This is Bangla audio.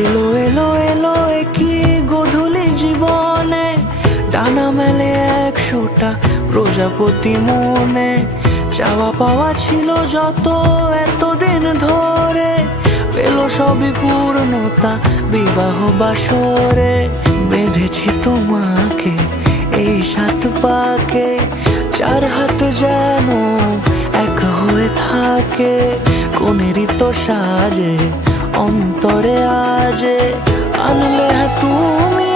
এলো এলো এলো কি গোধূলি জীবনে, ডানা মেলে 100টা প্রজাপতি মনে। চাওয়া পাওয়া ছিল যত এতদিন ধরে, পেল সবই পূর্ণতা বিবাহ বাসরে। বেঁধেছি তোমাকে এই 7 পাকে, 4 হাত যেন এক হয়ে থাকে। কোনেরই তো সাজে অন্তরে আজে আনলে তুমি